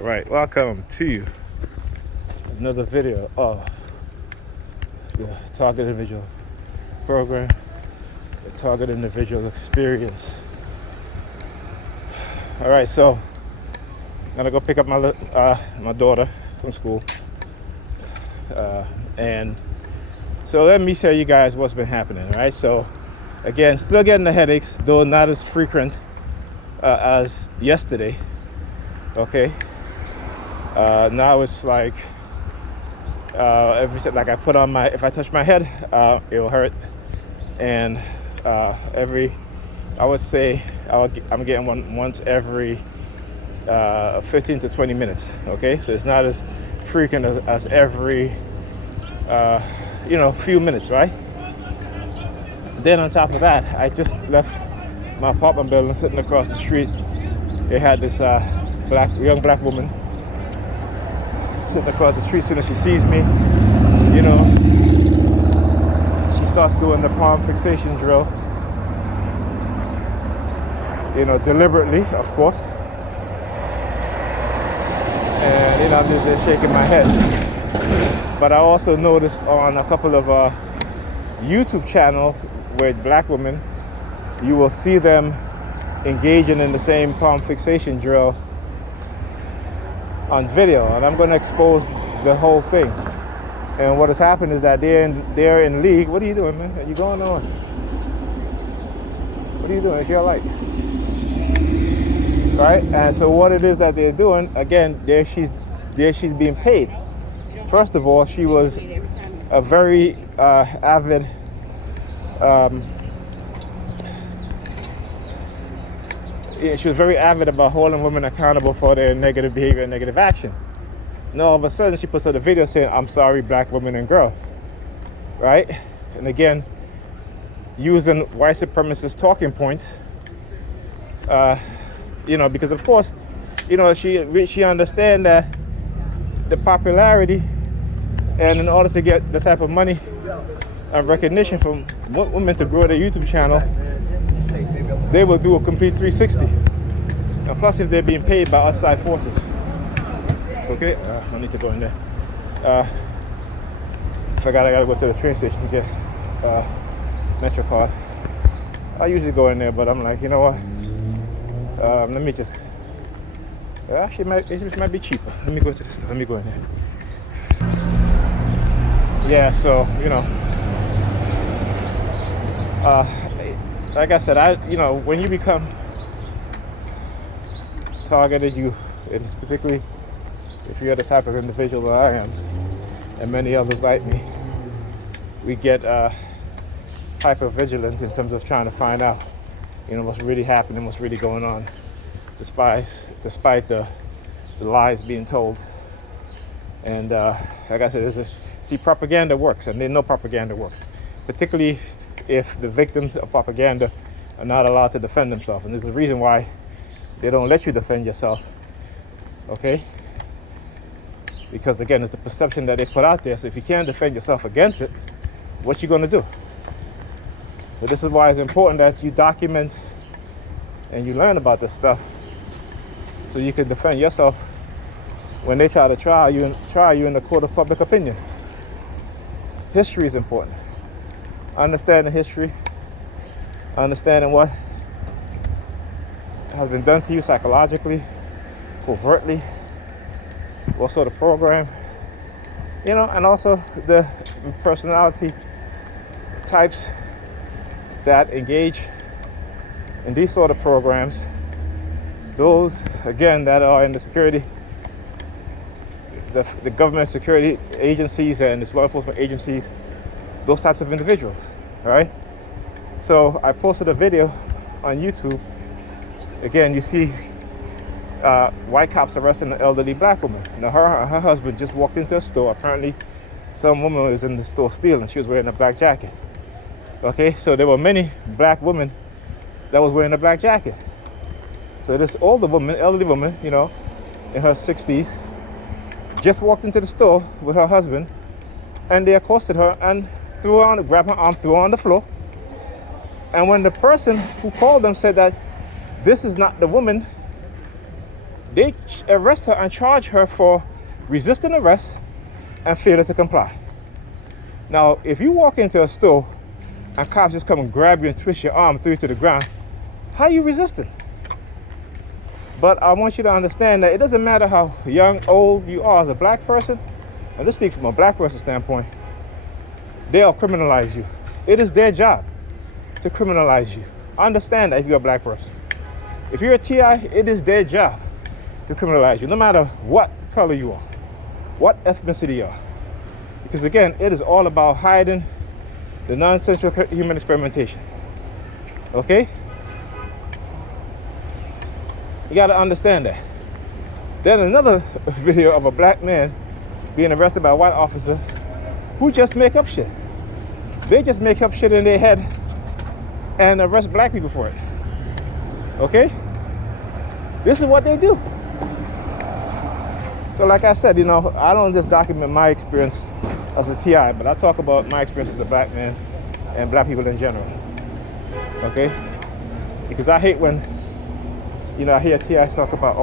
All right, welcome to another video of the Target Individual Program, the Target Individual Experience. All right, so I'm gonna go pick up my daughter from school, and so let me show you guys what's been happening. All right, so again, still getting the headaches, though not as frequent as yesterday. Okay. Now it's like every like I put on if I touch my head, it'll hurt, and I would say I'm getting one once every 15 to 20 minutes. Okay, so it's not as frequent as every few minutes, right? Then on top of that, I just left my apartment building, sitting across the street. They had this young black woman sitting across the street. As soon as she sees me, she starts doing the palm fixation drill, deliberately, of course. And I'm just there shaking my head. But I also noticed on a couple of YouTube channels with black women, you will see them engaging in the same palm fixation drill on video, and I'm going to expose the whole thing. And what has happened is that they're in league. What are you doing, man? Are you going on? What are you doing? Is your light? Right? And so what it is that they're doing, again, there she's being paid. First of all, she was a very avid she was very avid about holding women accountable for their negative behavior and negative action. Now all of a sudden she puts out a video saying, "I'm sorry, black women and girls," right? And again, using white supremacist talking points, because of course, she understands that the popularity, and in order to get the type of money and recognition from women to grow their YouTube channel, they will do a complete 360. And plus, if they're being paid by outside forces. Okay, I need to go in there. Forgot I gotta go to the train station to get Metro card. I usually go in there, but I'm like, you know what? Let me just. Actually, it might be cheaper. Let me go to this. Let me go in there. Yeah, so like I said, when you become targeted, and particularly if you're the type of individual that I am, and many others like me, we get hyper-vigilant in terms of trying to find out, what's really happening, what's really going on, despite the lies being told. And like I said, propaganda works, and they know propaganda works, particularly if the victims of propaganda are not allowed to defend themselves. And there's a reason why they don't let you defend yourself, okay? Because again, it's the perception that they put out there. So if you can't defend yourself against it, what you going to do? So this is why it's important that you document and you learn about this stuff, so you can defend yourself when they try to try you in the court of public opinion. History is important. Understanding history, understanding what has been done to you psychologically, covertly, what sort of program, and also the personality types that engage in these sort of programs. Those, again, that are in the security, the government security agencies and its law enforcement agencies, those types of individuals, all right? So I posted a video on YouTube. Again, you see white cops arresting an elderly black woman. Now her husband just walked into a store. Apparently some woman was in the store stealing. She was wearing a black jacket. Okay, so there were many black women that was wearing a black jacket. So this older woman, elderly woman, in her 60s, just walked into the store with her husband, and they accosted her and grabbed her arm, threw her on the floor. And when the person who called them said that this is not the woman They arrest her and charge her for resisting arrest and failure to comply. Now, if you walk into a store and cops just come and grab you and twist your arm, throw you to the ground, how are you resisting? But I want you to understand that it doesn't matter how young, old you are as a black person, and this speaks from a black person standpoint, they'll criminalize you. It is their job to criminalize you. Understand that if you're a black person. If you're a TI, it is their job to criminalize you, no matter what color you are, what ethnicity you are. Because again, it is all about hiding the non-consensual human experimentation. Okay? You gotta understand that. Then another video of a black man being arrested by a white officer who just make up shit. They just make up shit in their head and arrest black people for it. Okay? This is what they do. So like I said, I don't just document my experience as a TI, but I talk about my experience as a black man and black people in general. Okay? Because I hate when, I hear TIs talk about,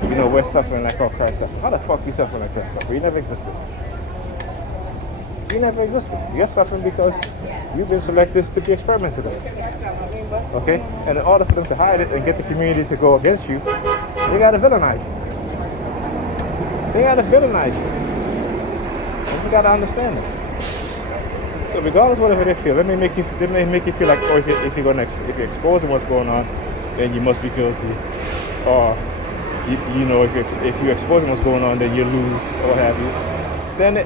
we're suffering like all Christ suffered. How the fuck you suffering like Christ suffered? You never existed. You never existed. You're suffering because you've been selected to be experimented on. Okay? And in order for them to hide it and get the community to go against you, they gotta villainize you. They gotta villainize you. And you gotta understand that. So regardless of whatever they feel, they may make you feel like, if you're exposing what's going on, then you must be guilty. Or if you're exposing what's going on, then you lose, or what have you. Then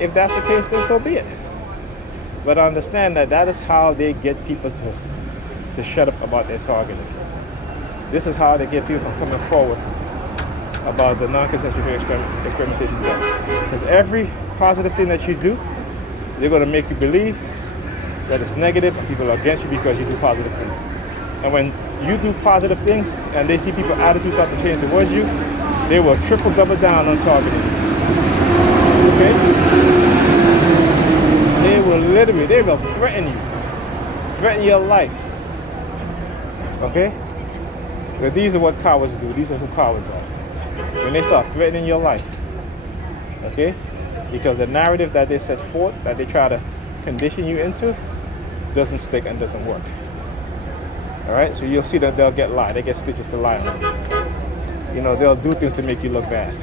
if that's the case, then so be it. But understand that is how they get people to shut up about their targeting. This is how they get people from coming forward about the non-consensual experimentation program. Because every positive thing that you do, they're going to make you believe that it's negative and people are against you because you do positive things. And when you do positive things and they see people's attitudes start to change towards you, they will triple double down on targeting you. Okay? They will threaten you. Threaten your life. Okay? But these are what cowards do. These are who cowards are. When they start threatening your life. Okay? Because the narrative that they set forth, that they try to condition you into, doesn't stick and doesn't work. Alright? So you'll see that they'll get lied. They get stitches to lie on you. They'll do things to make you look bad.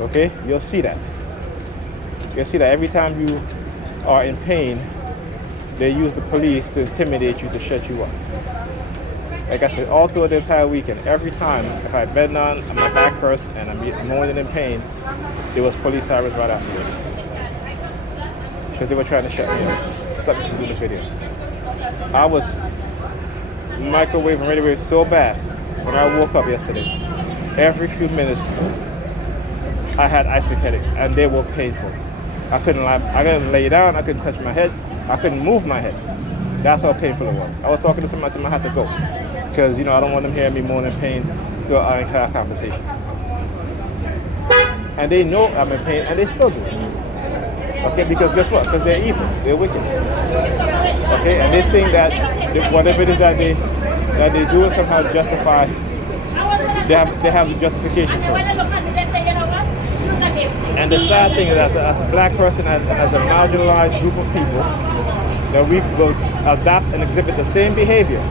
Okay? You'll see that. You'll see that every time you are in pain, they use the police to intimidate you, to shut you up. Like I said, all through the entire weekend, every time, if I bed down, I'm my back hurts and I'm moaning in pain, there was police sirens right afterwards. Because they were trying to shut me up. Stop me from doing the video. I was microwave and radiowave so bad when I woke up yesterday. Every few minutes, I had ice pick headaches, and they were painful. I couldn't lay down, I couldn't touch my head, I couldn't move my head. That's how painful it was. I was talking to somebody, I had to go. Because, I don't want them hearing me moan in pain to our entire conversation. And they know I'm in pain, and they still do. Okay, because guess what? Because they're evil, they're wicked. Okay, and they think that whatever it is that they do is somehow justified. They have the justification for it. And the sad thing is, as a black person and as a marginalized group of people, that we will adapt and exhibit the same behavior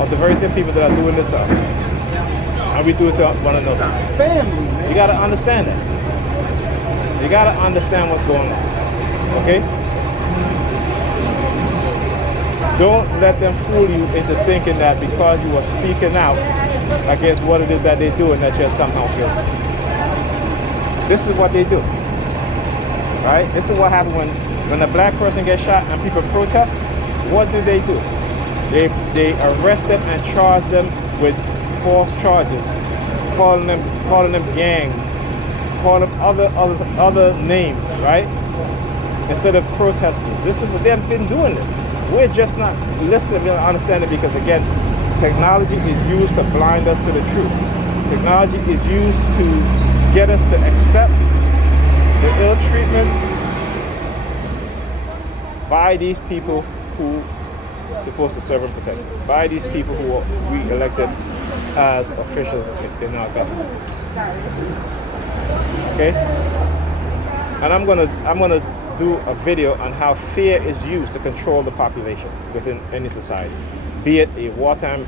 of the very same people that are doing this to us. And we do it to one another. Family, man. You gotta understand that. You gotta understand what's going on. Okay? Don't let them fool you into thinking that because you are speaking out against what it is that they're doing, that you're somehow guilty. This is what they do. Right? This is what happens when a black person gets shot and people protest. What do? They arrest them and charge them with false charges, calling them gangs, calling them other names, right? Instead of protesters. This is what they've been doing this. We're just not listening, we don't understand it, because again, technology is used to blind us to the truth. Technology is used to get us to accept the ill treatment by these people who are supposed to serve and protect us, by these people who we elected as officials in our government. Okay? And I'm gonna do a video on how fear is used to control the population within any society, be it a wartime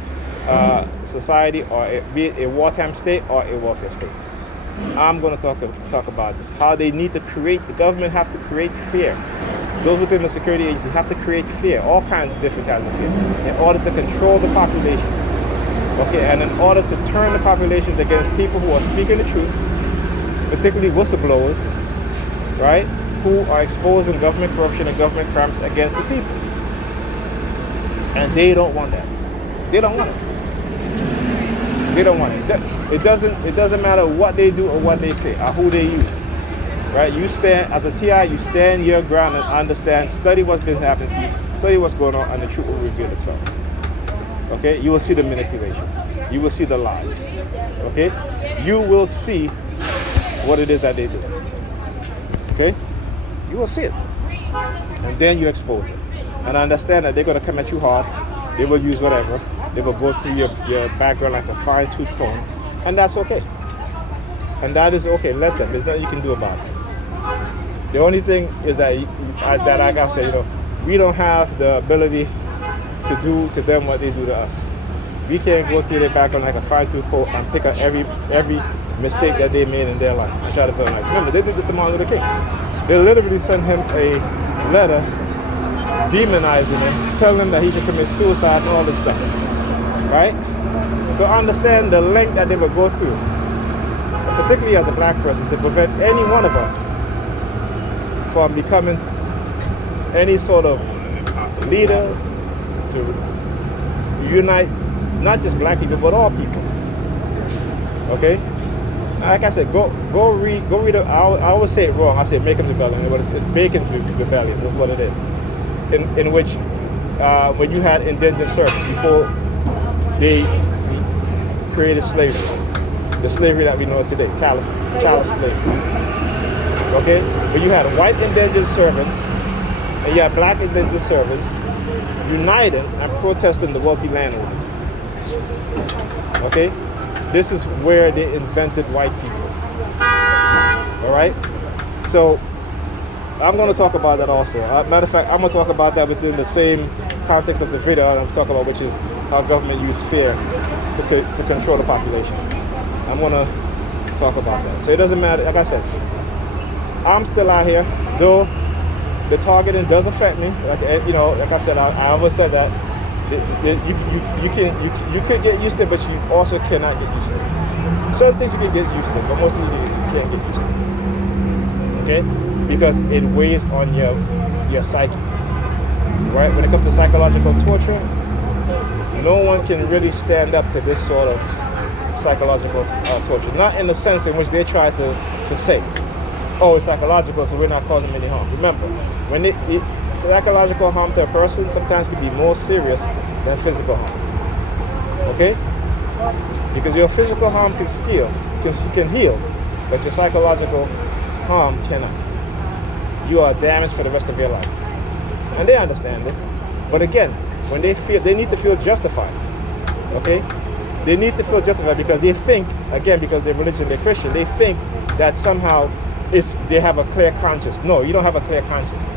society or be it a wartime state or a welfare state. I'm going to talk about this. How they need to create, the government have to create fear. Those within the security agency have to create fear, all kinds of different kinds of fear, in order to control the population. Okay, and in order to turn the population against people who are speaking the truth, particularly whistleblowers, right, who are exposing government corruption and government crimes against the people. And they don't want that. They don't want it. They don't want it. It doesn't matter what they do or what they say or who they use. Right? You stand as a TI, you stand your ground and understand, study what's been happening to you, study what's going on, and the truth will reveal itself. Okay? You will see the manipulation. You will see the lies. Okay? You will see what it is that they do. Okay? You will see it. And then you expose it. And understand that they're going to come at you hard. They will use whatever. They will go through your background like a fine-tooth comb. And that's okay. And that is okay. Let them. There's nothing you can do about it. The only thing is that, like I said, we don't have the ability to do to them what they do to us. We can't go through their background like a fine-tooth comb and pick up every mistake that they made in their life and try to put them like. Remember, they did this to Martin Luther King. They literally sent him a letter demonizing him, telling him that he should commit suicide and all this stuff. Right? So understand the length that they would go through, particularly as a black person, to prevent any one of us from becoming any sort of leader to unite not just black people but all people. Okay? Like I said, go read it. I always say it wrong. I say Bacon's Rebellion, but it's Bacon's Rebellion. That's what it is. In which when you had indentured servants before they created slavery, the slavery that we know today, callous slavery. Okay, but you had white indentured servants and you had black indentured servants united and protesting the wealthy landowners. Okay, this is where they invented white people. All right, so I'm going to talk about that also. Matter of fact, I'm going to talk about that within the same context of the video I'm talking about, which is how government use fear to control the population. I'm going to talk about that. So it doesn't matter. Like I said, I'm still out here, though the targeting does affect me. Like I said, I always said that you could get used to it, but you also cannot get used to it. Certain things you can get used to, but most of you can't get used to. Okay? Because it weighs on your psyche, right? When it comes to psychological torture, no one can really stand up to this sort of psychological torture. Not in the sense in which they try to say, oh, it's psychological, so we're not causing any harm. Remember, when psychological harm to a person sometimes can be more serious than physical harm. Okay? Because your physical harm can heal, but your psychological harm cannot. You are damaged for the rest of your life. And they understand this. But again, when they need to feel justified. Okay? They need to feel justified because they think, again, because they're religious, they're Christian, they think that somehow they have a clear conscience. No, you don't have a clear conscience.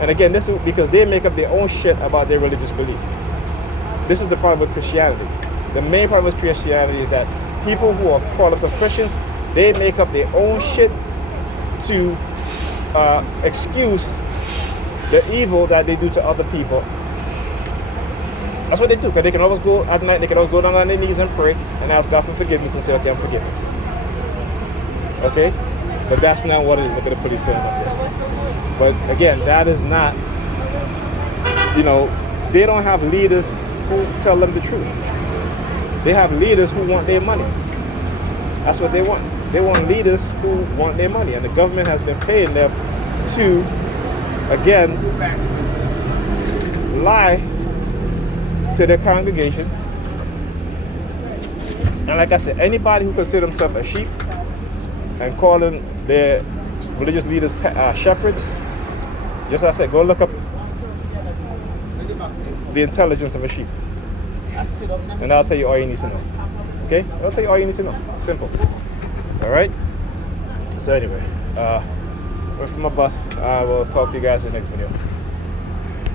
And again, this is because they make up their own shit about their religious belief. This is the problem with Christianity. The main problem with Christianity is that people who are called themselves Christians, they make up their own shit to excuse the evil that they do to other people. That's what they do, because they can always go at night, they can always go down on their knees and pray and ask God for forgiveness and say, okay, I'm forgiven. Okay? But that's not what it is. Look at the police saying up there. But again, that is not, they don't have leaders who tell them the truth. They have leaders who want their money. That's what they want. They want leaders who want their money. And the government has been paying them to, again, lie to their congregation. And like I said, anybody who considers themselves a sheep and calling their religious leaders shepherds, just as I said, go look up the intelligence of a sheep. And I'll tell you all you need to know. Okay, I'll tell you all you need to know. Simple. All right. So anyway, wait for my bus. I will talk to you guys in the next video.